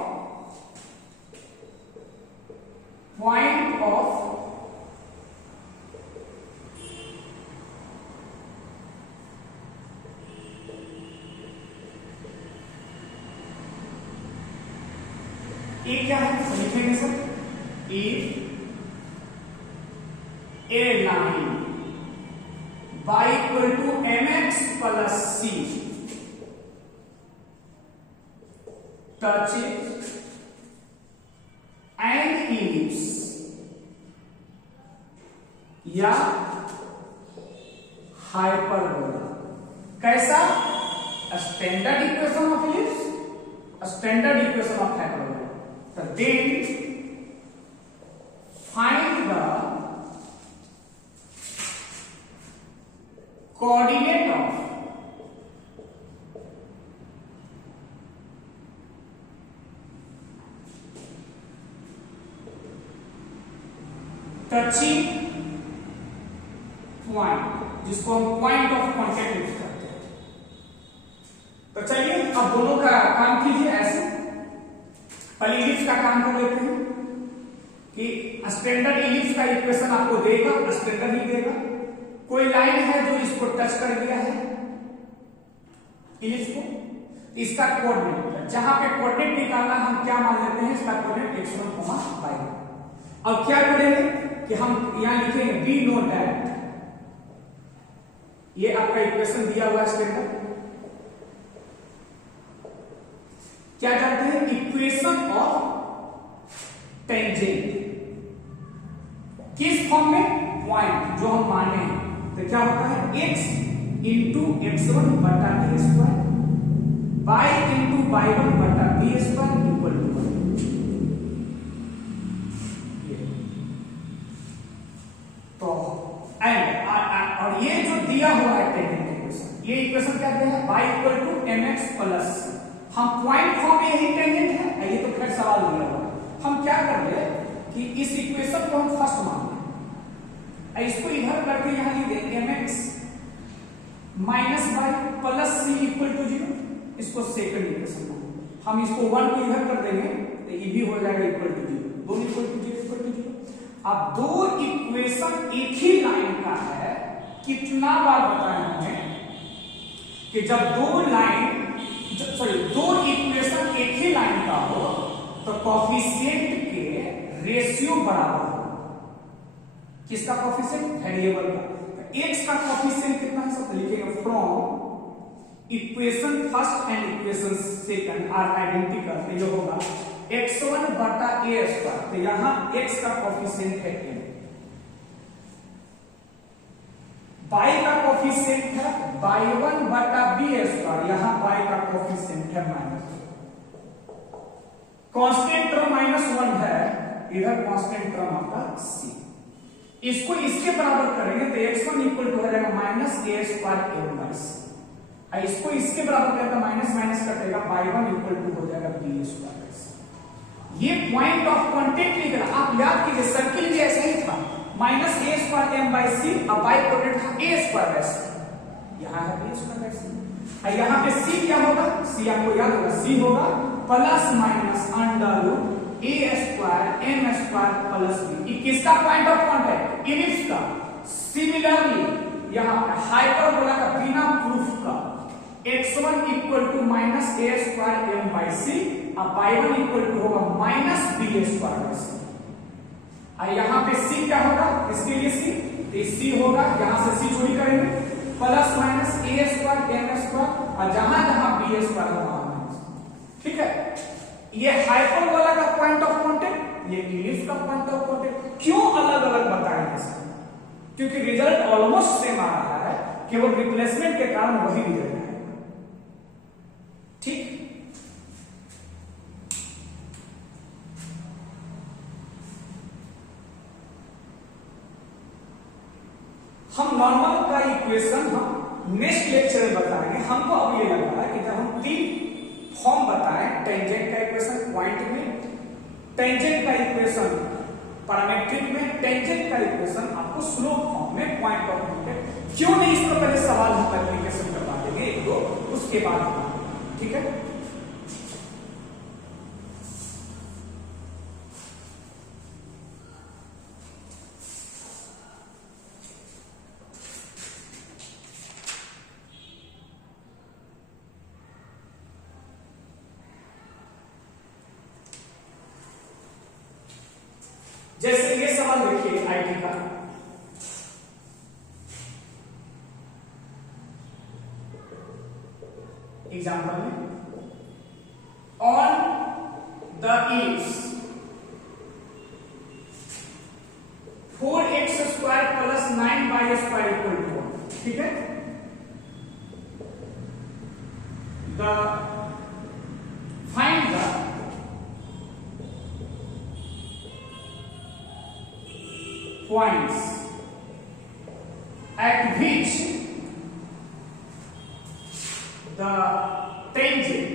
point of a क्या है लिखेंगे sir, a line y equal to mx plus c touches and ellipse या हाइपरबोला। कैसा? Standard equation of ellipse, standard equation of hyperbola. So then find the coordinate of touching point, जिसको हम point of contact use करते हैं। तो चलिए अब दोनों का काम कीजिए। ऐसे पहले इलिप्स का काम कर लेते हैं कि स्टैंडर्ड इलिप्स का इक्वेशन आपको देगा, स्टैंडर्ड ही देगा। कोई लाइन है जो इसको टच कर दिया है इलिप्स को, इसका कोऑर्डिनेट, जहां पे कोऑर्डिनेट निकालना हम क्या मान लेते हैं, इसका कोऑर्डिनेट x1, y1। अब क्या करेंगे कि हम यहां लिखेंगे बी नो दैट, ये आपका इक्वेशन दिया हुआ स्टैंडर्ड। क्या जानते हैं? इक्वेशन ऑफ टेंजेंट किस फॉर्म में? पॉइंट जो हम माने हैं। तो क्या होता है? x इंटू x1 बटा b square, y into y1 बटा b स्क्वायर इक्वल टू 1। तो और ये जो दिया हुआ है टेंजेंट इक्वेशन, ये इक्वेशन क्या दिया है? y equal to mx plus c। हम पॉइंट फॉर्म में यही टेंजेंट है, ये तो फिर सवाल दिया हुआ। हम क्या कर ले कि इस इक्वेशन को हम फर्स्ट मान लें, इसको इधर करके यहां लिख दें mx minus y plus c equal to 0। इसको सेकंड इक्वेशन मान, हम इसको 1 को इधर कर देंगे तो ये भी हो जाएगा इक्वल टू 0, दोनों इक्वल टू 0 इक्वल टू 0। अब दो इक्वेशन एक ही लाइन का है, कितना बार बताया हमने कि जब दो इक्वेशन एक ही लाइन का हो तो कॉफिशिएंट के रेशियो बराबर हो। किसका कॉफिशिएंट? वेरिएबल का। एक्स का कॉफिशिएंट कितना है? सब लिखेंगे from equation first and equation second are identical, तो ये होगा x1 बटा a स्क्वायर। तो यहां x का कॉफिशिएंट है m, y का कोफिशिएंट है y1 बटा b स्क्वायर, यहां y का कोफिशिएंट है माइनस। कांस्टेंट टर्म -1 है, इधर कांस्टेंट टर्म आपका c। इसको इसके बराबर करेंगे तो x1 इक्वल टू हो जाएगा minus a square m by c। इसको इसके बराबर करेगा, माइनस माइनस कटेगा, y1 इक्वल टू हो जाएगा b स्क्वायर बाई c। ये पॉइंट ऑफ कांटेक्ट लिख रहा, आप याद कीजिए सर्किल भी ऐसे ही था, minus a square m by c, अब y कोऑर्डिनेट था a स्क्वायर बाई c, यहां है a स्क्वायर बाई c। यहां पे c क्या होगा? c आपको याद होगा, c होगा plus minus under root a square m square plus b। ये किसका पॉइंट ऑफ कांटेक्ट? इलिप्स का। सिमिलरली यहां पे हाइपरबोला का बिना प्रूफ का x1 equal to minus a square m by c, अब y1 इक्वल टू होगा minus b square by c। यहां पे c क्या होगा? इसके लिए c, तो c होगा, यहां से c चोरी करेंगे plus minus a square M square और जहां जहां बी स्क्वायर है वहां माइनस। ठीक है, ये हाइपरबोला का पॉइंट ऑफ कांटेक्ट, ये इलिप्स का पॉइंट ऑफ कांटेक्ट। क्यों अलग अलग बताएंगे सर? क्योंकि रिजल्ट ऑलमोस्ट सेम आ रहा है, केवल रिप्लेसमेंट के कारण वही रिजल्ट आएगा। ठीक, हम नॉर्मल का इक्वेशन हम नेक्स्ट लेक्चर में बताएंगे। हमको अब ये लग रहा है कि जब हम तीन फॉर्म बताएं, टेंजेंट का इक्वेशन पॉइंट में, टेंजेंट का इक्वेशन पैरामेट्रिक में, टेंजेंट का इक्वेशन आपको स्लोप फॉर्म में पॉइंट ऑफ कांटेक्ट। क्यों नहीं, इसको पहले सवाल हम एप्लीकेशन करवा देंगे एक दो, उसके बाद। ठीक है, जैसे ये सवाल देखिए आईटी का, एग्जाम्पल में on the is 4x square plus 9y square equal to 1। ठीक है, find the points at which the tangent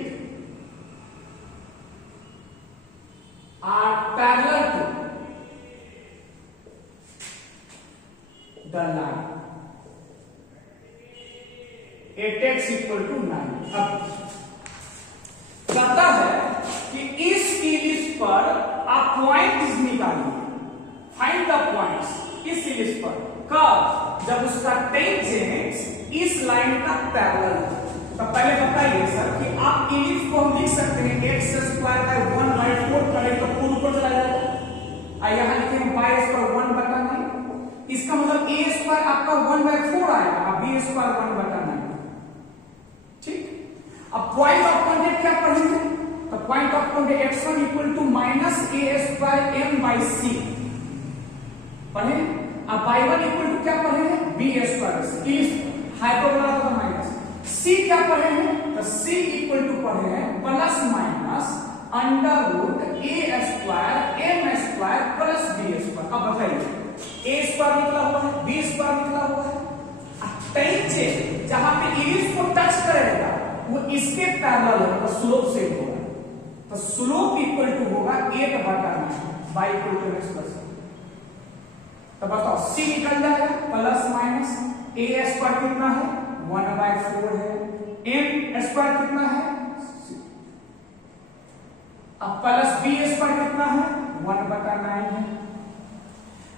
are parallel to the line at x equal to 9। अब कहता है कि इस इलिप्स पर आप पॉइंट निकालिए, फाइंड द पॉइंट्स इस इलिप्स पर। कब? जब उसका टेंजेंट इस लाइन का पैरेलल है। तो पहले बताइए सर कि आप इलिप्स को हम लिख सकते हैं x स्क्वायर बाय 1/4 करें तो 4 ऊपर चला जाएगा, और यहां लिखे हम y स्क्वायर 1/9। इसका मतलब a स्क्वायर आपका 1/4 आएगा और b स्क्वायर 1/9। ठीक, अब पॉइंट ऑफ कांटेक्ट क्या पढ़ेंगे? तो point of contact x1 equal to minus a square m by c पढ़े। अब y1 इक्वल टू क्या पढ़े हैं? b square. इस हाइपरबोला का माइनस c क्या पढ़े हैं? तो c इक्वल टू पढ़े हैं plus minus under root a square m square plus b square. अब बताइए a स्क्वायर निकला हुआ है, b स्क्वायर निकला हुआ है, टेंजेंट जहां पे इलिप्स को टच करेगा वो इसके पैरेलल है, तो स्लोप सेम होगा। तो स्लोप इक्वल टू होगा 8/9 y equal to x plus. तो बताओ c निकल जाएगा प्लस माइनस a स्क्वायर कितना है? 1/4 है, m स्क्वायर कितना है? अब प्लस b स्क्वायर कितना है? 1/9 है।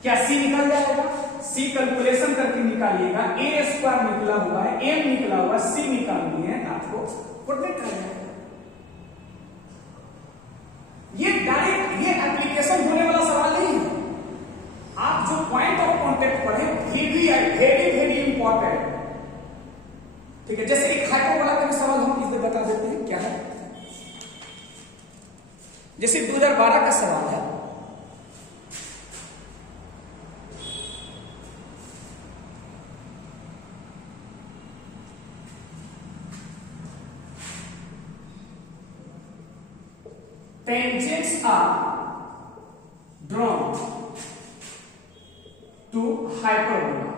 क्या c निकल जाएगा? c कैलकुलेशन करके निकालिएगा, a स्क्वायर निकला हुआ है, m निकला हुआ है, c निकालनी है, आपको पुट कर जाएगा। ये डायरेक्ट ये एप्लीकेशन होने वाला सवाल नहीं है। आप जो पॉइंट ऑफ कांटेक्ट पढ़े वेरी इंपॉर्टेंट। ठीक है, जैसे एक हाइपरबोला का भी सवाल हम इसमें बता देते हैं क्या है। जैसे 2012 का सवाल है, tangents are drawn to hyperbola।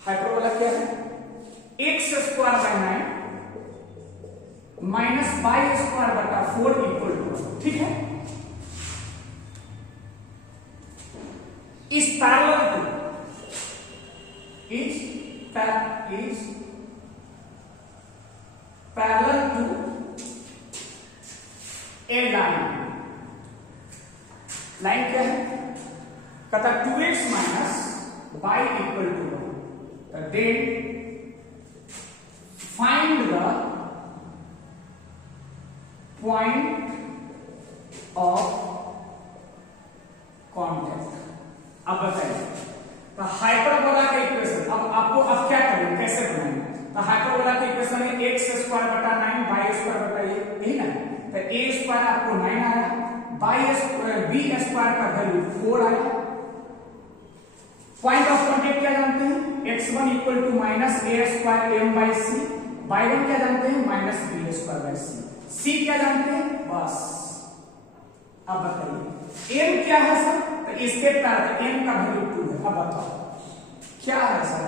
Hyperbola क्या है? x square by 9 minus y square बटा 4 इक्वल टू। ठीक है, इस parallel to parallel to a line क्या है? कहता 2x minus y equal to 1। Then find the point of contact। अब बताइए तो हाइपरबोला का इक्वेशन अब क्या करें, कैसे बनाएंगे? तो हाइपरबोला का इक्वेशन है एक्स स्क्वायर बटा 9 वाई स्क्वायर बटा यही ना। तो ए स्क्वायर आपको 9 आया, बी स्क्वायर का वैल्यू 4 आया। पॉइंट ऑफ कांटेक्ट क्या जानते हैं? x1 equal to minus a square M by C, y1 क्या जानते हैं? Minus B square by C, c क्या जानते हैं? बस अब बताइए m क्या है सर? तो इसके कारण m का वैल्यू 2 है। अब बताओ क्या है सर?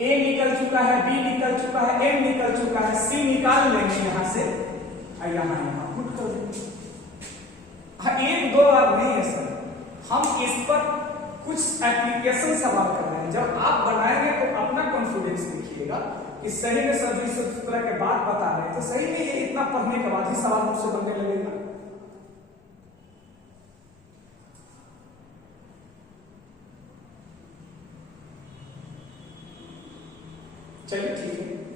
a निकल चुका है, b निकल चुका है, m निकल चुका है, c निकाल लेंगे यहां से और यहां पुट कर देंगे। हाँ, एक दो बार नहीं है सर, हम इस पर कुछ एप्लीकेशन सवाल कर रहे हैं। जब आप बनाएंगे तो अपना कॉन्फिडेंस दिखिएगा कि सही में सर जिस तरह के बात बता रहे हैं तो सही में ये इतना पढ़ने के बाद ही सवाल मुझसे बनने लगेगा। चलिए ठीक है।